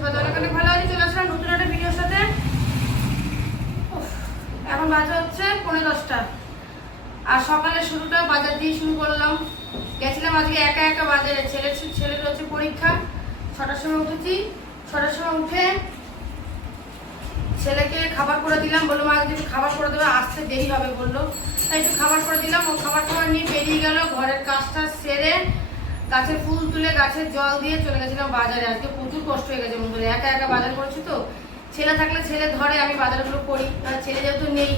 আশীর্বাদ অনেক ভালো আছি, চলে আসলাম নতুন একটা ভিডিওর সাথে। এখন বাজে হচ্ছে পনেরো দশটা। আর সকালে শুরুটা বাজার দিয়ে শুরু করলাম। গেছিলাম আজকে একা একা বাজারে। ছেলের ছেলের পরীক্ষা। ছটার সময় উঠেছি। ছটার সময় উঠে ছেলেকে খাবার করে দিলাম। বলল, মা যদি খাবার করে দেবে, আসতে দেরি হবে। বলল। তাই একটু খাবার করে দিলাম। ও খাবার খাবার নিয়ে বেরিয়ে গেল। ঘরের কাজটা সেরে গাছের ফুল তুলে গাছের জল দিয়ে চলে গেছিলাম বাজারে। আজকে প্রচুর কষ্ট হয়ে গেছে মনে একা একা বাজার করছি তো। ছেলে থাকলে ছেলে ধরে, আমি বাজারগুলো করি। আর ছেলে যেহেতু নেই,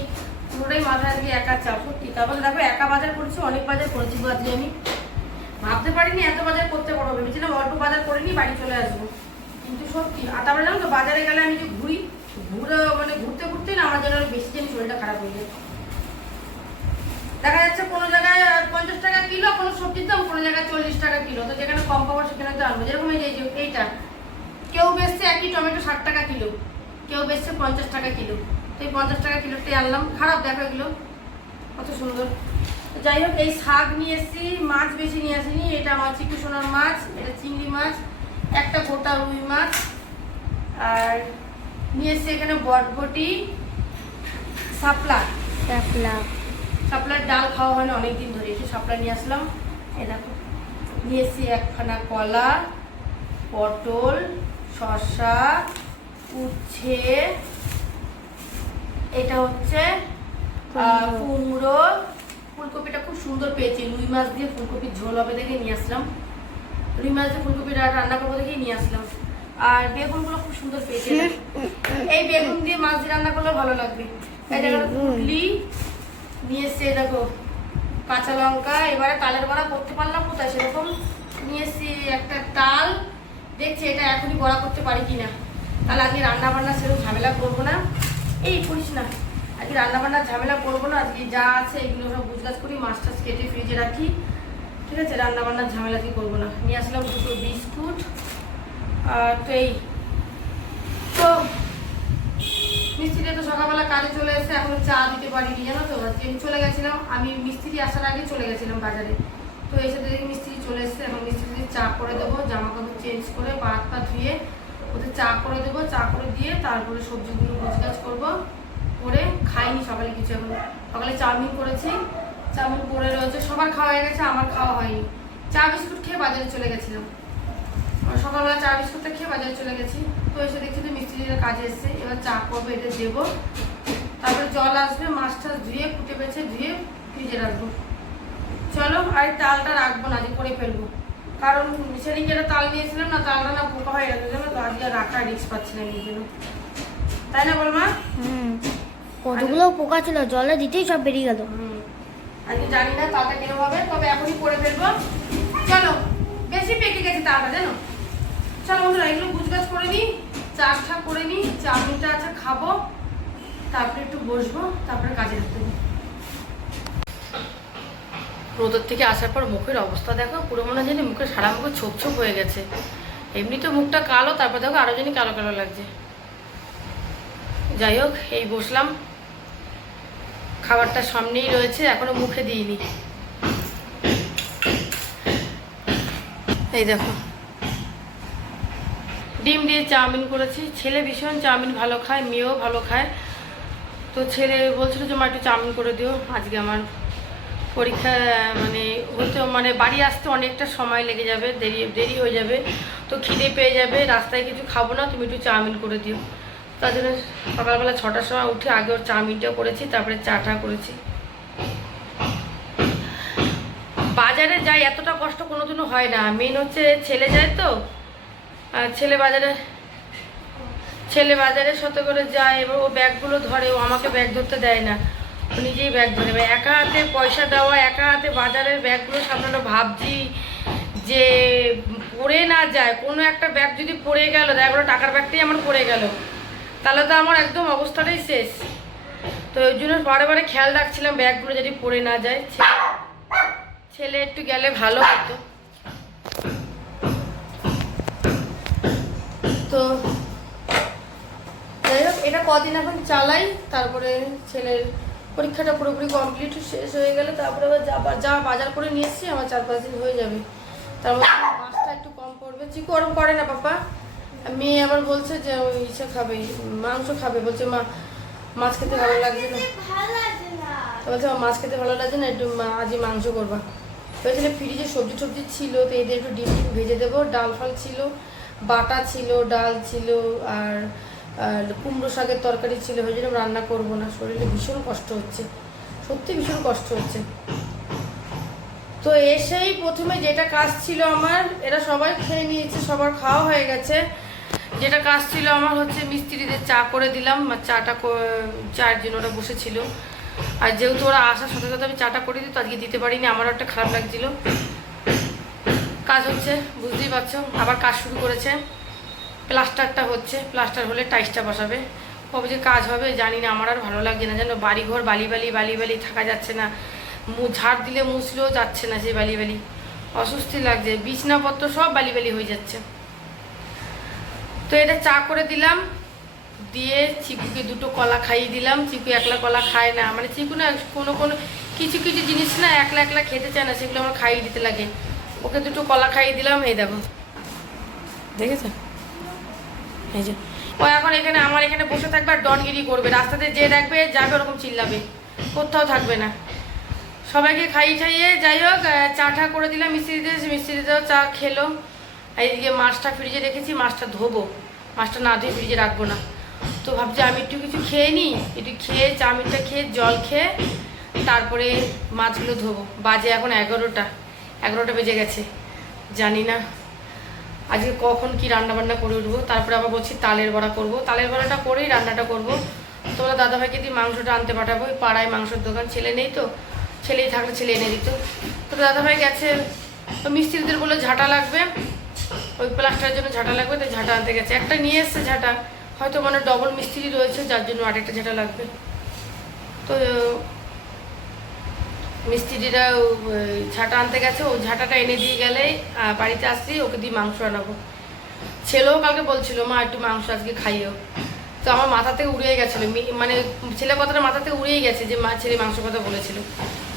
পুরোটাই মাথায় আজকে একা চাপ। সত্যি। তারপরে দেখো, একা বাজার করছি, অনেক বাজার করেছি আজকে আমি। ভাবতে পারিনি এত বাজার করতে পারব ভেবেছিলাম অল্প বাজার করে নিয়ে বাড়ি চলে আসব। কিন্তু সত্যি, আর তারপরে জানো তো, বাজারে গেলে আমি যে ঘুরি, ঘুরে মানে ঘুরতে ঘুরতে না আমার যেন বেশি দিন শরীরটা খারাপ হয়ে যায়। দেখা যাচ্ছে কোনো জায়গায় পঞ্চাশ টাকা কিলো, কোনো সবজির দাম কোনো জায়গায় চল্লিশ টাকা কিলো। তো যেখানে কম পাবো সেখানে তো আনব। যেরকম এই যে, এই এইটা। কেউ বেচছে একই টমেটো ষাট টাকা কিলো। কেউ বেচছে পঞ্চাশ টাকা কিলো। তো এই পঞ্চাশ টাকা কিলোটাই আনলাম। খারাপ দেখো এগুলো। কত সুন্দর। যাই হোক, এই শাক নিয়ে এসেছি, মাছ বেশি নিয়ে আসিনি। এটা আমার চিকু সোনার মাছ, এটা চিংড়ি মাছ, একটা গোটা রুই মাছ। আর নিয়ে এসেছি এখানে বটবটি, শাপলা। শাপলা। শাপলার ডাল খাওয়া হয় না অনেকদিন ধরে। একটু শাপলা নিয়ে আসলাম। এই দেখো নিয়ে এসেছি একখানা কলা পটল শসা উচ্ছে এটা হচ্ছে কুমড়ো। ফুলকপিটা খুব সুন্দর পেয়েছি। রুই মাছ দিয়ে ফুলকপির ঝোল হবে দেখে নিয়ে আসলাম। রুই মাছ দিয়ে ফুলকপিটা রান্না করব দেখেই নিয়ে আসলাম। আর বেগুনগুলো খুব সুন্দর পেয়েছি। এই বেগুন দিয়ে মাছ দিয়ে রান্না করলে ভালো লাগবে। এটা। পুটলি নিয়ে এসছে দেখো, কাঁচা লঙ্কা, এবারে তালের বড়া করতে পারলাম কোথায়? সেরকম নিয়ে এসছি একটা তাল। দেখছি এটা এখনই বড়া করতে পারি কি না তাহলে আজকে রান্না বান্না সেরকম ঝামেলা করব না। এই করিস না। আজকে রান্নাবান্নার ঝামেলা করব না, আজকে যা আছে এগুলো সব গুজগাছ করি মাছ টাছ কেটে ফ্রিজে রাখি। ঠিক আছে রান্না বান্নার ঝামেলা কি করব না। নিয়ে আসলাম দুটো বিস্কুট। আর তো এই, তো কাজে চলে এসে এখন চা দিতে পারিনি, জানো তো? আজকে আমি চলে গেছিলাম, আমি মিস্ত্রি আসার আগে চলে গেছিলাম বাজারে। তো এসে দেখি মিস্ত্রি চলে এসছে এখন মিস্ত্রি চা করে দেবো জামা কাপড় চেঞ্জ করে হাত পা ধুয়ে ওদের চা করে দেবো, চা করে দিয়ে তারপরে সবজিগুলো গোছগাছ করব, করে খাইনি সকালে কিছু এখন। সকালে চাউমিন করেছি, চাউমিন পরে রয়েছে, সবার খাওয়া হয়ে গেছে, আমার খাওয়া হয়নি। চা বিস্কুট খেয়ে বাজারে চলে গেছিলাম। সকালবেলা চা বিস্কুটটা খেয়ে বাজারে চলে গেছি। তো এসে দেখছি তো মিস্ত্রিরা কাজে এসছে, এবার চা করব এটা দেবো। তারপরে জল আসবে মাছ টাছ ধুয়ে কুটে বেছে ধুয়ে ফ্রিজে রাখব। চলো আর তালটা রাখব না যে করে ফেলব। কারণ সেদিন যেটা তাল নিয়েছিলাম না তালটা না পোকা হয়ে গেছে জানো তো আজকে রাখা রিক্স পাচ্ছি না জন্য তাই না বল মা কতগুলো পোকা ছিল জলে দিতেই সব বেরিয়ে গেল। হুম। আজকে জানি না তালটা কিরম হবে তবে এখনই করে ফেলব। চলো বেশি পেকে গেছে তালটা জানো? চলো বন্ধুরা এগুলো গুজগাছ করে নিই চা করে নিই চাউমিনটা আছে খাব। তারপরে একটু বসবো, তারপরে কাজে হবে। রোদের থেকে আসার পর মুখের অবস্থা দেখো, পুরো মনে হয় মুখের সারা মুখে ছোপ ছোপ হয়ে গেছে। এমনি তো মুখটা কালো, তারপর দেখো আরও জানি কালো কালো লাগছে। যাই হোক, এই বসলাম। খাবারটা সামনেই রয়েছে, এখনও মুখে দিইনি। এই দেখো। ডিম দিয়ে চাউমিন করেছি। ছেলে ভীষণ চাউমিন ভালো খায়, মেয়েও ভালো খায়। তো ছেলে বলছিল যে, মা, একটু চাউমিন করে দিও। আজকে আমার পরীক্ষা মানে হতে মানে বাড়ি আসতে অনেকটা সময় লেগে যাবে, দেরি দেরি হয়ে যাবে। তো খিদে পেয়ে যাবে, রাস্তায় কিছু খাব না, তুমি একটু চাউমিন করে দিও। তার জন্য সকালবেলা ছটার সময় উঠে আগে ওর চাউমিনটাও করেছি, তারপরে চাটা করেছি। বাজারে যাই, এতটা কষ্ট কোনোদিনও হয় না। মেন হচ্ছে ছেলে যায় তো ছেলে বাজারে ছেলে বাজারের সাথে করে যায় এবার ও ব্যাগগুলো ধরে, ও আমাকে ব্যাগ ধরতে দেয় না। ও নিজেই ব্যাগ ধরে এবার একা হাতে পয়সা দেওয়া, একা হাতে বাজারের ব্যাগগুলো সামলানো, ভাবছি যে পড়ে না যায়, কোনো একটা ব্যাগ যদি পড়ে গেল দেখো টাকার ব্যাগটাই আমার পড়ে গেল। তাহলে তো আমার একদম অবস্থাটাই শেষ। তো ওই জন্য বারে বারে খেয়াল রাখছিলাম ব্যাগগুলো যদি পড়ে না যায়। ছেলে একটু গেলে ভালো হতো। তো এটা কদিন এখন চালাই, তারপরে ছেলের পরীক্ষাটা পুরোপুরি কমপ্লিট শেষ হয়ে গেলে তারপরে আবার যা যা বাজার করে নিয়ে এসছি, আমার চার পাঁচ দিন হয়ে যাবে। তার মধ্যে মাছটা একটু কম পড়বে। চিকু ওরম করে না পাপা? মেয়ে আবার বলছে যে, ওই ইসে খাবে, মাংস খাবে। বলছে, মা, মাছ খেতে ভালো লাগছে না। বলছে আমার মাছ খেতে ভালো লাগছে না, একটু আজই মাংস করবা। বলছিল ফ্রিজে সবজি টবজি ছিল, তো এদের একটু ডিম ভেজে দেবো। ডাল ফাল ছিল, বাটা ছিল, ডাল ছিল, আর আর কুমড়ো শাকের তরকারি ছিল ওই জন্য রান্না করব না। শরীরে ভীষণ কষ্ট হচ্ছে, সত্যি ভীষণ কষ্ট হচ্ছে। তো এসেই প্রথমে যেটা কাজ ছিল আমার, এরা সবাই খেয়ে নিয়েছে, সবার খাওয়া হয়ে গেছে। যেটা কাজ ছিল আমার হচ্ছে মিস্ত্রিদের চা করে দিলাম চাটা চায়ের জন্য ওরা বসেছিল। আর যেহেতু ওরা আসার সাথে সাথে আমি চাটা করে দিই, তো আজকে দিতে পারিনি, আমারও একটা খারাপ লাগছিল। কাজ হচ্ছে, বুঝতেই পারছ, আবার কাজ শুরু করেছে। প্লাস্টারটা হচ্ছে, প্লাস্টার হলে টাইসটা বসাবে। কবে যে কাজ হবে জানি না, আমার আর ভালো লাগছে না। যেন বাড়িঘর বালি বালি বালি বালি থাকা যাচ্ছে না। ঝাড় দিলে মুছলেও যাচ্ছে না সেই বালি বালি। অস্বস্তি লাগছে। বিছনাপত্র সব বালি বালি হয়ে যাচ্ছে। তো এটা চা করে দিলাম। দিয়ে চিকুকে দুটো কলা খাইয়ে দিলাম। চিকু একলা কলা খায় না। মানে চিকু না কোনো কোনো কিছু কিছু জিনিস না একলা একলা খেতে চায় না, সেগুলো আমার খাইয়ে দিতে লাগে। ওকে দুটো কলা খাইয়ে দিলাম, এই দেখো। দেখেছ? এই যে, ও এখন এখানে, আমার এখানে বসে থাকবে আর ডনগিরি করবে। রাস্তাতে যে দেখবে, যাবে ওরকম চিল্লাবে। কোথাও থাকবে না। সবাইকে খাইয়ে খাইয়ে যাই হোক চা টা করে দিলাম মিস্ত্রিদের মিস্ত্রিদেরও চা খেলো। এইদিকে মাছটা ফ্রিজে রেখেছি, মাছটা ধোবো। মাছটা না ধুয়ে ফ্রিজে রাখব না। তো ভাবছি আমি একটু কিছু খেয়ে নিই। একটু খেয়ে চাউমিনটা খেয়ে, জল খেয়ে, তারপরে মাছগুলো ধোবো। বাজে এখন এগারোটা। এগারোটা বেজে গেছে। জানি না। আজকে কখন কি রান্না বান্না করে উঠবো? তারপরে আবার বলছি তালের বড়া করব। তালের বড়াটা করেই রান্নাটা করব। তোমরা দাদাভাইকে দিয়ে মাংসটা আনতে পাঠাবো। ওই পাড়ায় মাংসের দোকান। ছেলে নেই তো। ছেলেই থাকলে ছেলে এনে দিত। তো দাদাভাই গেছে। তো মিস্ত্রিদের বলে ঝাঁটা লাগবে। ওই প্লাস্টারের জন্য ঝাঁটা লাগবে, তাই ঝাঁটা আনতে গেছে। একটা নিয়ে এসছে ঝাঁটা। হয়তো মানে ডবল মিস্ত্রি রয়েছে, যার জন্য আরেকটা ঝাঁটা লাগবে। তো মিস্ত্রিরা ঝাঁটা আনতে গেছে। ও ঝাঁটাটা এনে দিয়ে গেলেই বাড়িতে আসলেই ওকে দিয়ে মাংস আনাবো। ছেলেও কালকে বলছিল, মা, একটু মাংস আজকে খাইও। তো আমার মাথা থেকে উড়িয়ে গেছিল। মানে ছেলে কথাটা মাথা থেকে উড়িয়ে গেছে যে, মা, ছেলে মাংস কথা বলেছিল।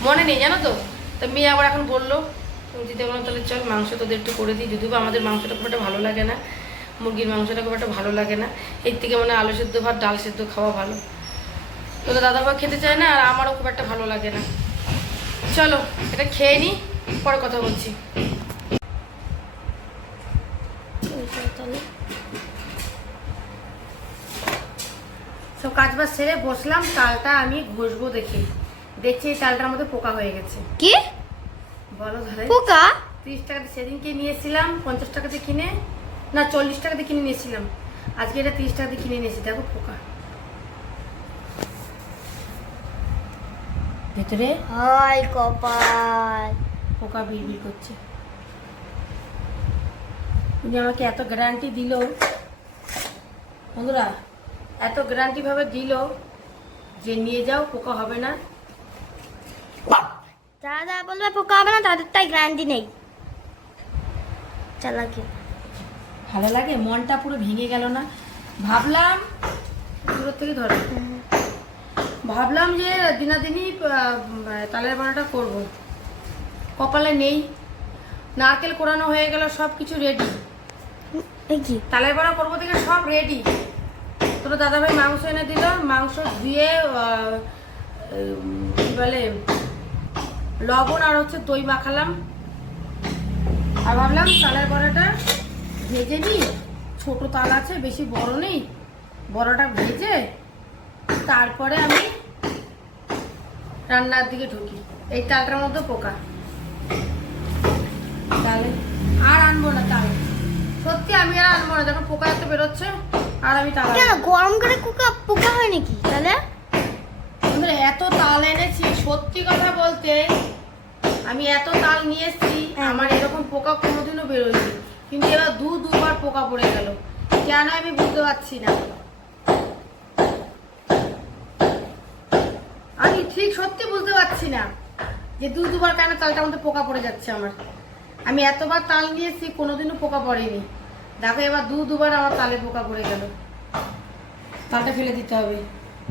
মনে নেই, জানো তো? তা মেয়ে আবার এখন বলল দিতে বললাম, তাহলে চল, মাংস তোদের একটু করে দিই। যদিও আমাদের মাংসটা খুব একটা ভালো লাগে না। মুরগির মাংসটা খুব একটা ভালো লাগে না। এর থেকে মানে আলু সেদ্ধ ভাত, ডাল সেদ্ধ খাওয়া ভালো। তো দাদাবা খেতে চায় না, আর আমারও খুব একটা ভালো লাগে না। চলো এটা খেয়ে নিই পরে কথা বলছি। সব কাজ বাজ সেরে বসলাম তালটা আমি ঘষবো দেখি। দেখছি এই তালটার মধ্যে পোকা হয়ে গেছে। কি? বলো ধরে। পোকা? তিরিশ টাকাতে সেদিনকে নিয়েছিলাম পঞ্চাশ টাকাতে কিনে না চল্লিশ টাকাতে কিনে নিয়েছিলাম। আজকে এটা তিরিশ টাকাতে কিনে নিয়েছি দেখো পোকা। ভেতরে? হাই কপাল। পোকা বিড়বিড় করছে। উনি আমাকে এত গ্যারান্টি দিল। বন্ধুরা এত গ্যারান্টি ভাবে দিল যে নিয়ে যাও পোকা হবে না। যারা বলবে পোকা হবে না তাদেরটাই গ্যারান্টি নেই। চালাকি। ভালো লাগে? মনটা পুরো ভেঙে গেল না? ভাবলাম দূর থেকে ধরো। ভাবলাম যে দিনাদিনই তালের বানাটা করব। কপালে নেই। নারকেল কোরানো হয়ে গেল সব কিছু রেডি কি? তালের বড়া করব থেকে সব রেডি তোর দাদাভাই মাংস এনে দিল মাংস ধুয়ে কি বলে লবণ আর হচ্ছে দই মাখালাম। আর ভাবলাম তালের বড়াটা ভেজে নিই। ছোট তাল আছে বেশি বড় নেই। বড়টা ভেজে তারপরে আমি রান্নার দিকে ঢুকি। এই তালটার মধ্যে পোকা। তাহলে আর আনব না তাল। সত্যি আমি আর আনব না। যখন পোকা এত বেরোচ্ছে আর আমি তাল কেন? গরম করে পোকা পোকা হয় নাকি তাহলে এত তাল এনেছি সত্যি কথা বলতে আমি এত তাল নিয়ে এসেছি হ্যাঁ। আমার এরকম পোকা কোনোদিনও বেরোয়নি। কিন্তু এবার দু দুবার পোকা পড়ে গেল। কেন আমি বুঝতে পারছি না আমি ঠিক সত্যি বুঝতে পারছি না যে দু দুবার কেন তালটার মধ্যে পোকা পড়ে যাচ্ছে আমার। আমি এতবার তাল নিয়েছি কোনোদিনও পোকা পড়েনি। দেখো এবার দু দুবার আমার তালে পোকা পড়ে গেল। তালটা ফেলে দিতে হবে।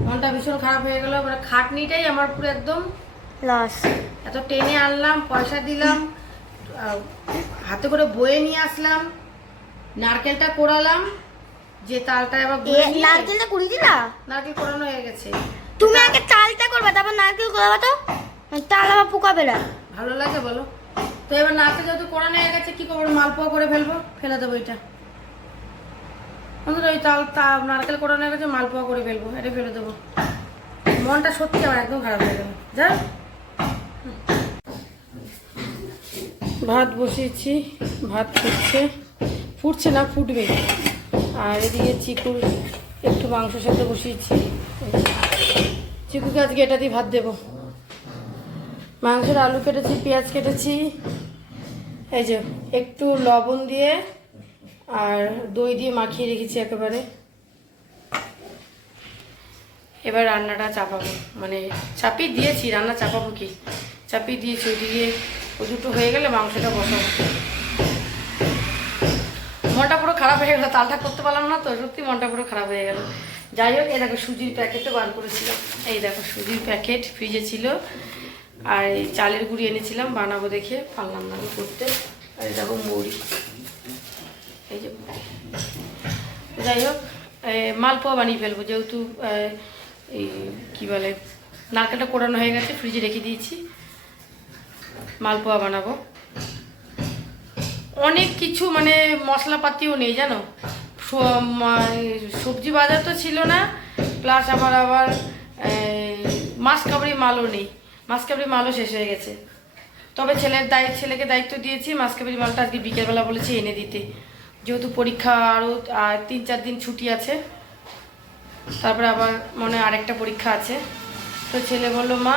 মনটা ভীষণ খারাপ হয়ে গেল। মানে খাটনিটাই আমার পুরো একদম লস এত টেনে আনলাম পয়সা দিলাম হাতে করে বয়ে নিয়ে আসলাম নারকেলটা কোড়ালাম যে তালটা এবার নারকেলটা কুড়ি দিলা? নারকেল কোড়ানো হয়ে গেছে। তারপর নারকেল করবে তো? তাল আবার পোকা বেরা ভালো লাগে বলো। তো এবার নারকেল যেহেতু কোড়ানো হয়ে গেছে, কি করব? মালপোয়া করে ফেলব, ফেলে দেবো এটা। অন্তত ওই তাল, তা নারকেল কোড়ানো হয়ে গেছে, মালপোয়া করে ফেলব, এটা ফেলে দেবো। মনটা সত্যি আমার একদম খারাপ হয়ে গেল যা। ভাত বসিয়েছি, ভাত ফুটছে। ফুটছে না, ফুটবে। আর এদিকে চিকুর একটু মাংস সেদ্ধ বসিয়েছি। চিকুকে আজকে এটা দিয়ে ভাত দেবো। মাংসের আলু কেটেছি, পেঁয়াজ কেটেছি। এই যে, একটু লবণ দিয়ে আর দই দিয়ে মাখিয়ে রেখেছি একেবারে। এবার রান্নাটা চাপাবো। মানে চাপিয়ে দিয়েছি, রান্না চাপাবো কি? চাপিয়ে দিয়েছি, ওইদিকে ও দুটো হয়ে গেলে মাংসটা বসাবো। মনটা পুরো খারাপ হয়ে গেল, তালটা করতে পারলাম না তো, সত্যি মনটা পুরো খারাপ হয়ে গেল। যাই হোক, এই দেখো সুজির প্যাকেটও বার করেছিলাম। এই দেখো সুজির প্যাকেট ফ্রিজে ছিল। আর এই চালের গুঁড়ি এনেছিলাম, বানাবো দেখে, পারলাম না করতে। আর এই দেখো মুড়ি। এই যে যাই হোক মালপোয়া বানিয়ে ফেলব, যেহেতু এই, কী বলে, নারকেলটা কোড়ানো হয়ে গেছে, ফ্রিজে রেখে দিয়েছি। মালপোয়া বানাবো। অনেক কিছু মানে মশলাপাতিও নেই, জানো? সবজি বাজার তো ছিল না প্লাস আবার আবার মাছ কাবড়ি মালও নেই। মাছ কাবড়ি মালও শেষ হয়ে গেছে। তবে ছেলের দায়িত্ব ছেলেকে দায়িত্ব দিয়েছি মাছ কাবড়ি মালটা আজকে বিকেলবেলা বলেছি এনে দিতে। যেহেতু পরীক্ষা আরও আর তিন চার দিন ছুটি আছে, তারপরে আবার মনে আরেকটা পরীক্ষা আছে। তো ছেলে বলল, মা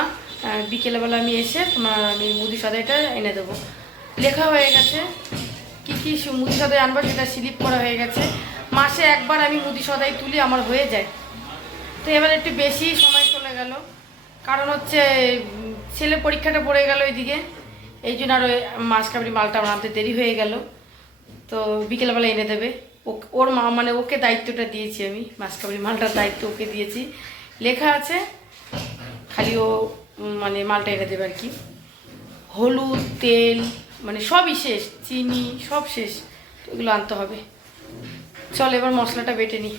বিকেলবেলা আমি এসে তোমার, আমি মুদি সদাইটা এনে দেবো। লেখা হয়ে গেছে। কী কী মুদি সদাই আনব সেটা স্লিপ করা হয়ে গেছে। মাসে একবার আমি মুদি সদাই তুলি, আমার হয়ে যায়। তো এবার একটু বেশি সময় চলে গেল। কারণ হচ্ছে, ছেলে পরীক্ষাটা পড়ে গেল ওইদিকে এই জন্য আরও মাছ কাবড়ি মালটা আমার আনতে দেরি হয়ে গেল। তো বিকেলবেলা এনে দেবে। ওর মা মানে ওকে দায়িত্বটা দিয়েছি আমি। মাছ কাবড়ি মালটার দায়িত্ব ওকে দিয়েছি। লেখা আছে, খালি ও মানে মালটা এনে দেবে আর কি। হলুদ, তেল মানে সবই শেষ। চিনি সব শেষ। এগুলো আনতে হবে। চল, এবার মশলাটা বেটে নিই।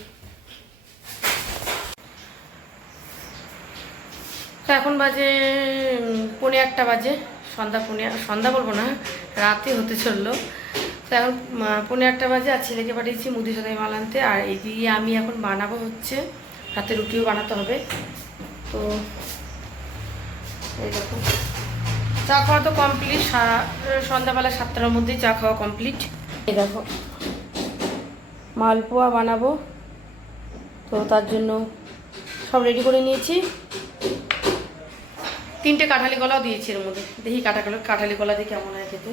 এখন বাজে পনে একটা বাজে। সন্ধ্যা পনে সন্ধ্যা বলব না, রাতে হতে চলল। তো এখন পৌনে একটা বাজে, আর ছেলেকে পাঠিয়েছি মুদি সদাই মাল আনতে। আর এইদিকে আমি এখন বানাবো হচ্ছে, রাতে রুটিও বানাতে হবে। তো, এই দেখো। চা খাওয়া তো কমপ্লিট সন্ধ্যাবেলা সাতটার মধ্যেই চা খাওয়া কমপ্লিট এই দেখো। মালপোয়া বানাবো। তো তার জন্য সব রেডি করে নিয়েছি। তিনটে কাঁঠালি কলাও দিয়েছি এর মধ্যে। দেখি কাঁটা কাঁঠালি কলা দিয়ে কেমন হয় খেতে।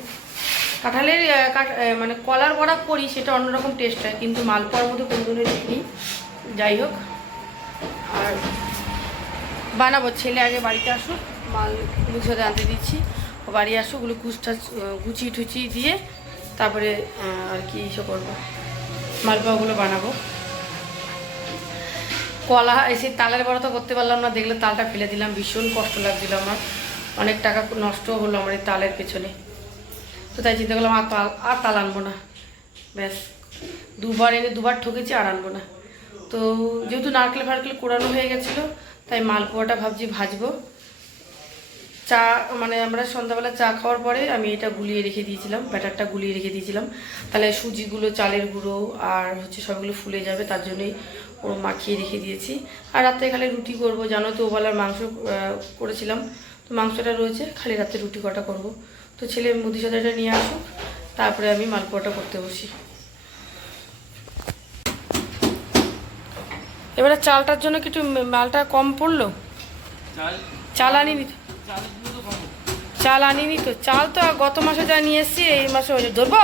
কাঁঠালের মানে কলার বড়া করি, সেটা অন্যরকম টেস্ট হয়, কিন্তু মালপোয়ার মধ্যে কোনো দিনও দেখিনি যাই হোক, আর বানাবো। ছেলে আগে বাড়িতে আসুক, মাল গুছাতে আনতে দিচ্ছি। বাড়ি আসুক, ওগুলো কুচটা গুছিয়ে টুচিয়ে দিয়ে তারপরে আর কি ইসে করব। মালপোয়াগুলো বানাবো। কলা এসে তালের বড়া তো করতে পারলাম না, দেখলে তালটা ফেলে দিলাম, ভীষণ কষ্ট লাগছিল আমার। অনেক টাকা নষ্ট হলো আমার এই তালের পেছনে। তো তাই চিন্তা করলাম আর তাল আর তাল আনব না। ব্যাস, দুবার এনে দুবার ঠকেছি আর আনব না। তো যেহেতু নারকেল ফারকেল কোড়ানো হয়ে গেছিল, তাই মালপোয়াটা ভাবছি ভাজবো। চা মানে আমরা সন্ধ্যাবেলা চা খাওয়ার পরে আমি এটা গুলিয়ে রেখে দিয়েছিলাম ব্যাটারটা গুলিয়ে রেখে দিয়েছিলাম। তাহলে সুজিগুলো চালের গুঁড়ো আর হচ্ছে সবগুলো ফুলে যাবে তার জন্যই ও মাখিয়ে রেখে দিয়েছি। আর রাত্রে খালি রুটি করব জানো তো ওবেলার মাংস করেছিলাম। তো মাংসটা রয়েছে খালি রাতে রুটি কটা করব। তো ছেলে মুদি সাদাটা নিয়ে আসুক তারপরে আমি মালপোয়াটা করতে বসি। এবারে চালটার জন্য কিছু মালটা কম পড়ল? চাল আনিনি তো? চাল আনিনি তো, চাল তো গত মাসে যা নিয়ে এসেছি, এই মাসে হয়ে। ধরবো?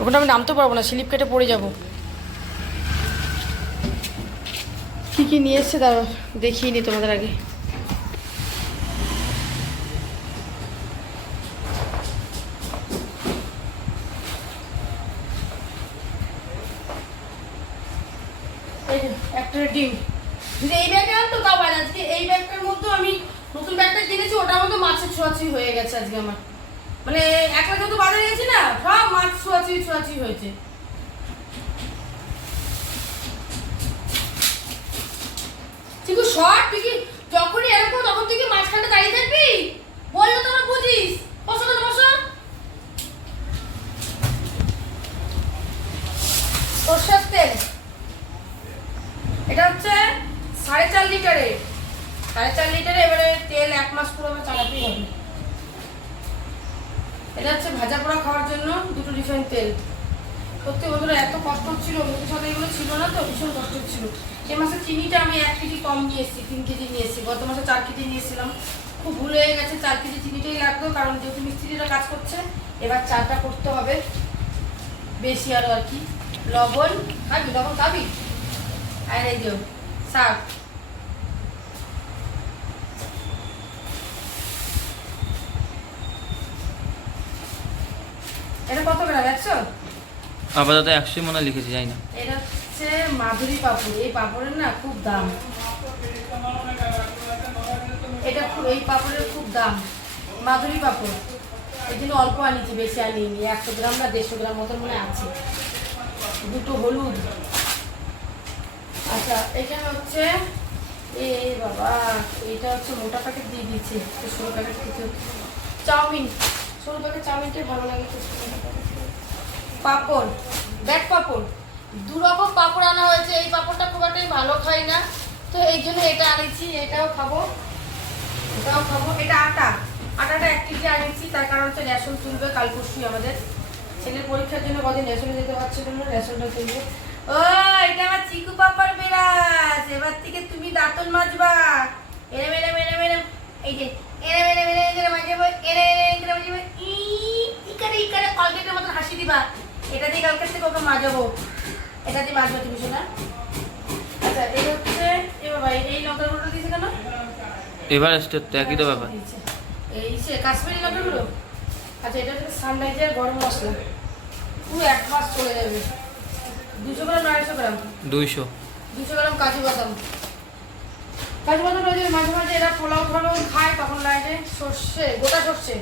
ওখানে আমি নামতে পারব না, স্লিপ কেটে পড়ে যাব। কি কি নিয়ে এসছে দাঁড়া দেখিয়ে নি তোমাদের আগে। একটা ডিম। যদি এই ব্যাগে আর তাও পারে আজকে এই ব্যাগটার মধ্যে আমি নতুন ব্যাগটা কিনেছি, ওটার মধ্যে মাছের ছোঁয়াছি হয়ে গেছে আজকে আমার। মানে একলা যত বাজারে গেছি না, সব মাছ ছোঁয়াছি ছোঁয়াছি হয়েছে। চিকু শর্ট তুই কি যখনই এরকম, তখন তুই কি মাঝখানটা দাঁড়িয়ে থাকবি বললে তো আমরা বুঝিস বসো তো বসো সর্ষের তেল এটা হচ্ছে সাড়ে চার লিটারে সাড়ে চার লিটারে এবারে তেল এক মাস পুরো আমার চালাতেই হবে এটা হচ্ছে ভাজা পোড়া খাওয়ার জন্য দুটো রিফাইন তেল। সত্যি বন্ধুরা এত কষ্ট হচ্ছিল মুখের সাথে এগুলো ছিল না তো, ভীষণ কষ্ট হচ্ছিল। এই মাসে চিনিটা আমি এক কেজি কম নিয়ে এসেছি, তিন কেজি নিয়ে এসেছি। গত মাসে চার কেজি নিয়েছিলাম খুব ভুল হয়ে গেছে, চার কেজি চিনিটাই লাগতো কারণ যেহেতু মিস্ত্রিরা কাজ করছে, এবার চাটা করতে হবে। বেশি আরও আর কি। লবণ, খাবি? লবণ খাবি? আর এই দিও শাক। এটা কত গ্রাম একশো আপাতত একশোই মনে লিখেছি যাই না। এটা হচ্ছে মাধুরী পাপড়। এই পাপড়ের না খুব দাম। এটা খুব এই পাপড়ের খুব দাম। মাধুরী পাপড়। এই জন্য অল্প আনিছি বেশি আনিনি একশো গ্রাম না দেড়শো গ্রাম মতন মনে আছে। দুটো হলুদ। আচ্ছা এখানে হচ্ছে এ বাবা এটা হচ্ছে মোটা প্যাকেট দিয়ে দিয়েছে। তো প্যাকেট হচ্ছে। চাউমিন। প্যাকেট চাউমিনটাই ভালো লাগে পাপড়, ব্যাট পাপড়। দু রকম পাপড় আনা হয়েছে, এই পাপড়টা খুব একটা আমি ভালো খাই না। তো এই জন্য এটা আনিছি এটাও খাব। এটাও খাব। এটা আটা। আটাটা এক কেজি আনিছি তার কারণ হচ্ছে রেশন তুলবে কাল পরশুই আমাদের। ছেলের পরীক্ষার জন্য কদিন রেশনে যেতে পারছিল না, রেশনটা তুলবে। ও, এটা আমার চিকু পাপার বেরাস এবার থেকে তুমি দাঁতন মাজবা। এরে মেরে মেরে মেরে এই যে কলগেটের মতন হাসি দিবা। এটা দিয়ে কালকে থেকে ওকে মাজাবো। এটা দিয়ে মাজবা তুমি শোনা আচ্ছা এই হচ্ছে এ বাবা এই- লঙ্কার গুঁড়োটা দিয়েছে কেন? এভারেস্টের তো একই তো ব্যাপার। এই সে কাশ্মীরি লঙ্কার গুঁড়ো? আচ্ছা এটা হচ্ছে সানরাইজের গরম মশলা। পুরো এক মাস চলে যাবে। দুশো গ্রাম আড়াইশো গ্রাম। দুইশো। দুশো গ্রাম কাজু বাদাম। কাজু বাদাম রয়েছে মাঝে মাঝে এরা পোলাও টোলাও খায় তখন লাগে সর্ষে গোটা সর্ষে।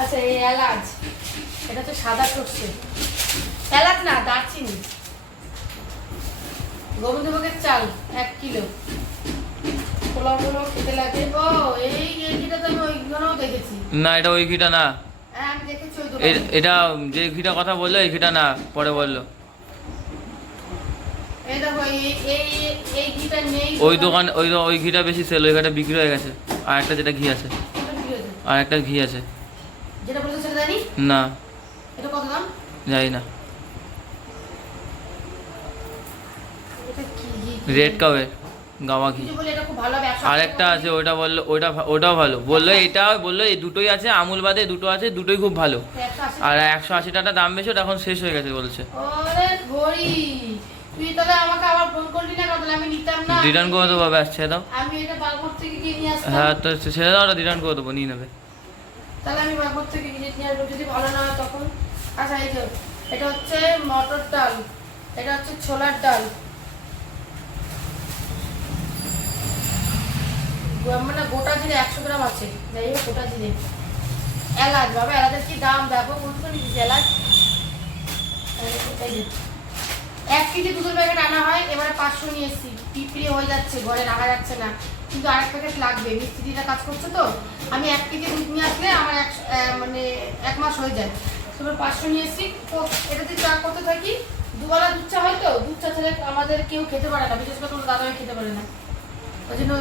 আচ্ছা এই এলাচ এটা হচ্ছে সাদা সর্ষে। এলাচ না দারচিনি। গোবিন্দভোগের চাল এক কিলো। পোলাও টোলাও খেতে লাগে। ও এই এই ঘিটা তো আমি ওইখানেও দেখেছি। না এটা ওই ঘিটা না। হ্যাঁ আমি দেখেছি ওই এটা যে ঘিটা কথা বলল এই ঘিটা না পরে বলল এই দেখো এই এই এই ঘিটা নেই ওই দোকান ওই ওই ঘিটা বেশি সেল ওই ঘিটা বিক্রি হয়ে গেছে। আর একটা যেটা ঘি আছে? আর একটা ঘি আছে। সেটা জানি? না। না। রেড কাউয়ের গাওয়া ঘি। আর একটা আছে ওটা বলল ওটা ওটাও ভালো। বলল এটা বলল এই দুটোই আছে আমুল বাদে দুটো আছে দুটোই খুব ভালো। আর একশো আশি টাকা দাম বেশি ওটা এখন শেষ হয়ে গেছে বলছে। তুই তাহলে আমাকে আবার ফোন করলি না তাহলে আমি নিতাম না। রিটার্ন করে দেবো ব্যাস ছেড়ে দাও। আমি এটা বাগবর থেকে গিয়ে নিয়ে আসতাম। হ্যাঁ তো ছেড়ে দাও রিটার্ন করে দেবো নিয়ে নেবে। তাহলে আমি বাগবর থেকে গিয়ে নিয়ে আসব যদি ভালো না হয় তখন। আচ্ছা এই যে এটা হচ্ছে মটর ডাল। এটা হচ্ছে ছোলার ডাল। মানে গোটা জিরে একশো গ্রাম আছে। যাই হোক গোটা জিরে। এলাচ বাবা এলাচের কি দাম? দেখো বুঝতে নিচ্ছিস এলাচ। এক কেজি দুধের প্যাকেট আনা হয়, এবারে পাঁচশো নিয়ে এসেছি পিঁপড়ে হয়ে যাচ্ছে, ঘরে রাখা যাচ্ছে না। কিন্তু আরেক প্যাকেট লাগবে মিস্ত্রিরা কাজ করছে তো। আমি এক কেজি দুধ নিয়ে আসলে আমার এক মানে এক মাস হয়ে যায়। তো এবার পাঁচশো নিয়ে এসেছি এটাতে চা করতে থাকি। দুবেলা দুধ চা হয় তো, দুধ চা ছাড়া আমাদের কেউ খেতে পারে না, বিশেষ করে তোমার দাদাই খেতে পারে না। ওই জন্য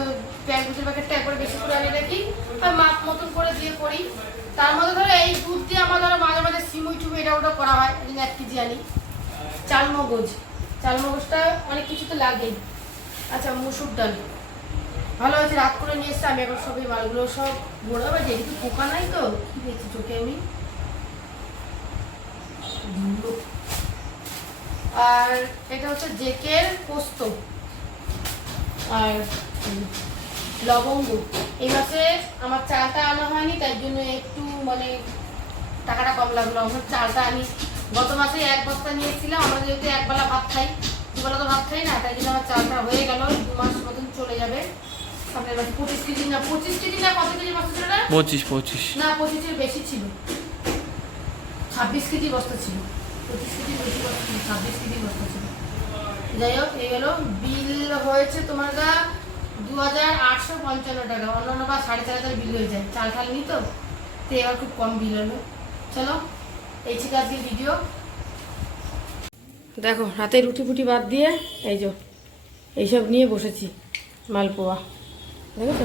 প্যাক দুধের প্যাকেটটা একবারে বেশি করে আনি রাখি। আর মাপ মতন করে দিয়ে করি। তার মধ্যে ধরো এই দুধ দিয়ে আমার ধরো মাঝে মাঝে সিমুই টুমুই এটা ওটা করা হয় এক কেজি আনি। চাল মগজ চাল মগজটা অনেক কিছু তো লাগেই। আচ্ছা মুসুর ডাল। ভালো হয়েছে, রাত করে নিয়ে এসছে, আমি এখন সব এই মালগুলো সব বড় বাজে কিন্তু পোকা নাই তো? দেখছি চোখে আমি? আর এটা হচ্ছে জেকের পোস্ত। আর লবঙ্গ। এই মাসে আমার চালটা আনা হয়নি, তাই জন্য একটু মানে টাকাটা কম লাগল। আমার চালটা আনি গত মাসে এক বস্তা নিয়েছিলাম আমরা যেহেতু একবেলা ভাত খাই দুবেলা তো ভাত খাই না তাই জন্য আমার চালটা হয়ে গেল দু মাস মতন চলে যাবে। সামনের মাসে পঁচিশ কেজি না পঁচিশ কেজি না কত কেজি বস্তা ছিল না পঁচিশ পঁচিশ। না পঁচিশের বেশি ছিল। ছাব্বিশ কেজি বস্তা ছিল। পঁচিশ কেজি বেশি বস্তা ছিল ছাব্বিশ কেজি বস্তা ছিল। যাই হোক এই হলো বিল হয়েছে তোমার গা দু হাজার আটশো পঞ্চান্ন টাকা। অন্যান্য বা সাড়ে চার হাজার বিল হয়ে যায়। চাল ঠাল তো এবার খুব কম বিল হলো। চলো। এই ছিল আজকের ভিডিও দেখো রাতে রুটি ফুটি বাদ দিয়ে এই যে এইসব নিয়ে বসেছি, মালপোয়া। দেখেছ?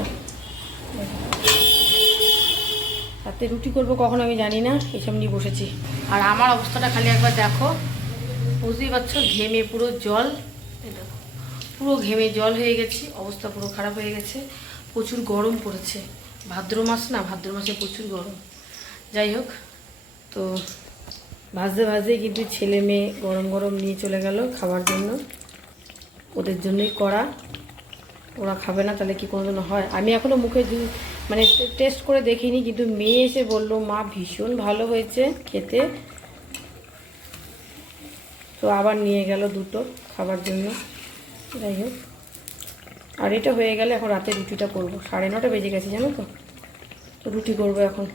রাতে রুটি করব কখন আমি জানি না, এইসব নিয়ে বসেছি। আর আমার অবস্থাটা খালি একবার দেখো। বুঝতেই পারছ, ঘেমে পুরো জল। দেখো, পুরো ঘেমে জল হয়ে গেছি, অবস্থা পুরো খারাপ হয়ে গেছে। প্রচুর গরম পড়েছে। ভাদ্র মাস না, ভাদ্র মাসে প্রচুর গরম। যাই হোক, তো ভাজতে ভাজতে কিন্তু ছেলে মেয়ে গরম গরম নিয়ে চলে গেল খাবার জন্য। ওদের জন্যই করা ওরা খাবে না, তাহলে কি কোনো হয়? আমি এখনও মুখে মানে টেস্ট করে দেখিনি, কিন্তু মেয়ে এসে বলল, মা, ভীষণ ভালো হয়েছে খেতে। তো আবার নিয়ে গেল দুটো খাবার জন্য। যাই হোক। আর এটা হয়ে গেলে এখন রাতে রুটিটা করব। সাড়ে নটা বেজে গেছে, জানো তো? তো রুটি করব এখন।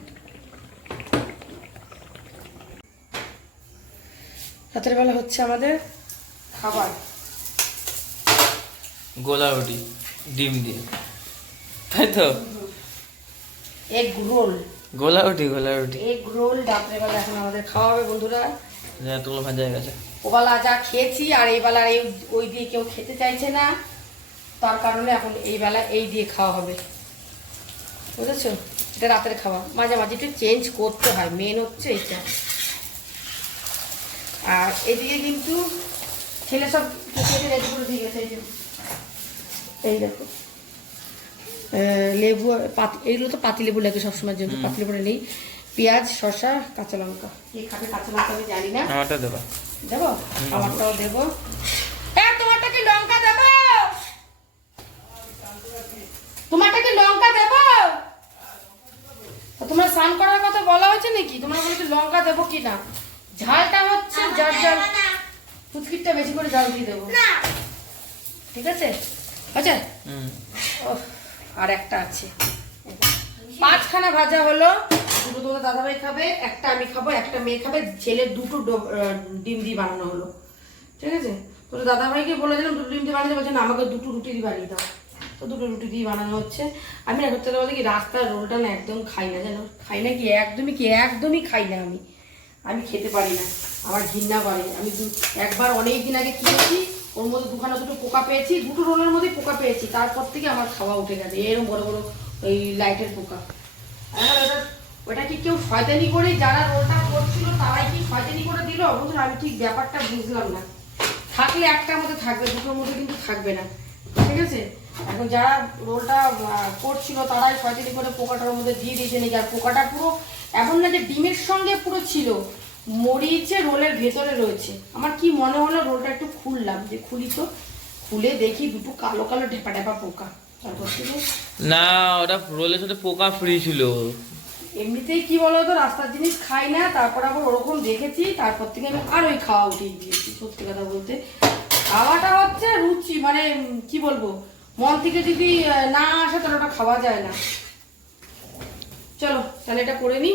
রাতের বেলা হচ্ছে আমাদের খাবার। গোলা রুটি ডিম দিয়ে। তাই তো? Egg roll. গোলা রুটি গোলা রুটি। এগ রোল রাত্রেবেলা এখন আমাদের খাওয়া হবে বন্ধুরা। এতগুলো ভাজা হয়ে গেছে। ওবেলা যা খেয়েছি আর এই বেলা এই ওই দিয়ে কেউ খেতে চাইছে না। তার কারণে এখন এই বেলা এই দিয়ে খাওয়া হবে। বুঝেছ? এটা রাতের খাওয়া মাঝে মাঝে একটু চেঞ্জ করতে হয়। মেন হচ্ছে এটা আর এদিকে কিন্তু ছেলে সব কেটে রেডি করে দিয়ে গেছে এই দেখো। লেবু পাতি এইগুলো তো পাতি লেবু লাগে সবসময় যেহেতু পাতি লেবুটা নেই। পেঁয়াজ শসা কাঁচা লঙ্কা। কে খাবে কাঁচা লঙ্কা আমি জানি না। আমারটা দেবা। দেবো? আমারটাও দেবো। হ্যাঁ তোমারটা কি লঙ্কা দেবো? তোমারটা কি লঙ্কা দেবো? তা তোমরা স্নান করার কথা বলা হয়েছে নাকি? তোমরা বলেছ লঙ্কা দেবো কি না ঝালটা হচ্ছে যার যার ফুচকিরটা বেশি করে ঝাল দিয়ে দেবো। ঠিক আছে? আচ্ছা। হুম। আর একটা আছে। পাঁচখানা ভাজা হলো। দুটো তোমার দাদাভাই খাবে একটা আমি খাব একটা মেয়ে খাবে ছেলে দুটো ডিম দিয়ে বানানো হলো। ঠিক আছে? তো দাদাভাইকে বলে দিলাম দুটো ডিম দিয়ে বানিয়ে বলছে না আমাকে দুটো রুটি দিয়ে বানিয়ে দাও। তো দুটো রুটি দিয়ে বানানো হচ্ছে। আমি না করতে বলে কি রাস্তার রোলটা না একদম খাই না জানো? খাই না কি? একদমই কি? একদমই খাই না আমি। আমি খেতে পারি না। আমার ঘৃণা করে। আমি একবার অনেক দিন আগে কিনেছি, ওর মধ্যে দুখানা দুটো পোকা পেয়েছি, দুটো রোলের মধ্যেই পোকা পেয়েছি, তারপর থেকে আমার খাওয়া উঠে গেছে। এরকম বড় বড় ওই লাইটের পোকা। ওটা ওটা কি কেউ শয়তানি করে যারা রোলটা করছিল, তারাই কি শয়তানি করে দিল? বন্ধুরা আমি ঠিক ব্যাপারটা বুঝলাম না। থাকলে একটার মধ্যে থাকবে, দুটোর মধ্যে কিন্তু থাকবে না। ঠিক আছে? এখন যারা রোলটা করছিল তারাই শয়তানি করে পোকাটার মধ্যে দিয়ে দিয়েছে নাকি? আর পোকাটা পুরো এমন না যে ডিমের সঙ্গে পুরো ছিল মরিচে রোলের ভেতরে রয়েছে। আমার কি মনে হলো রোলটা একটু খুললাম যে খুলি তো। খুলে দেখি দুটো কালো কালো ঢেপা ঢেপা পোকা। তারপর থেকে না ওটা রোলের সাথে পোকা ফ্রি ছিল। এমনিতেই কি বলো তো রাস্তার জিনিস খাই না তারপর আবার ওরকম দেখেছি তারপর থেকে আমি আর ওই খাওয়া উঠিয়ে দিয়েছি সত্যি কথা বলতে। খাওয়াটা হচ্ছে রুচি মানে কি বলব? মন থেকে যদি না আসে তাহলে ওটা খাওয়া যায় না। চলো তাহলে এটা করে নি।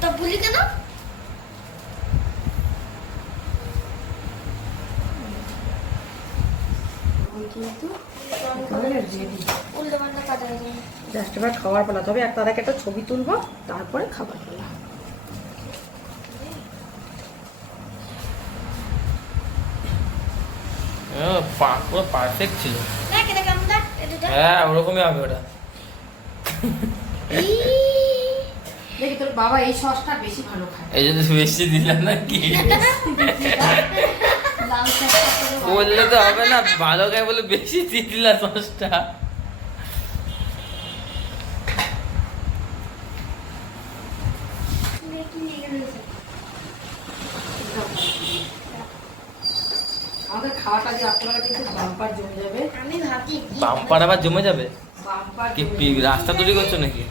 তো বলি কেন? খাওয়ার পালা। তবে একটা ছবি তুলবো তারপরে খাবার পালা। পুরো পারফেক্ট ছিল। হ্যাঁ ওরকমই হবে ওটা। দেখি তোর বাবা এই সসটা বেশি ভালো খায়। এই জন্য বেশি দিলাম না কি? বললে তো হবে না ভালো খায় বলে বেশি দিয়ে দিলা সসটা দেখি এখানে আছে। আমাদের খাওয়াটা দিয়ে আপনারা কিন্তু বাম্পার জমে যাবে আমি ভাবছি কি- বাম্পার আবার জমে যাবে কি। রাস্তা তৈরি করছ নাকি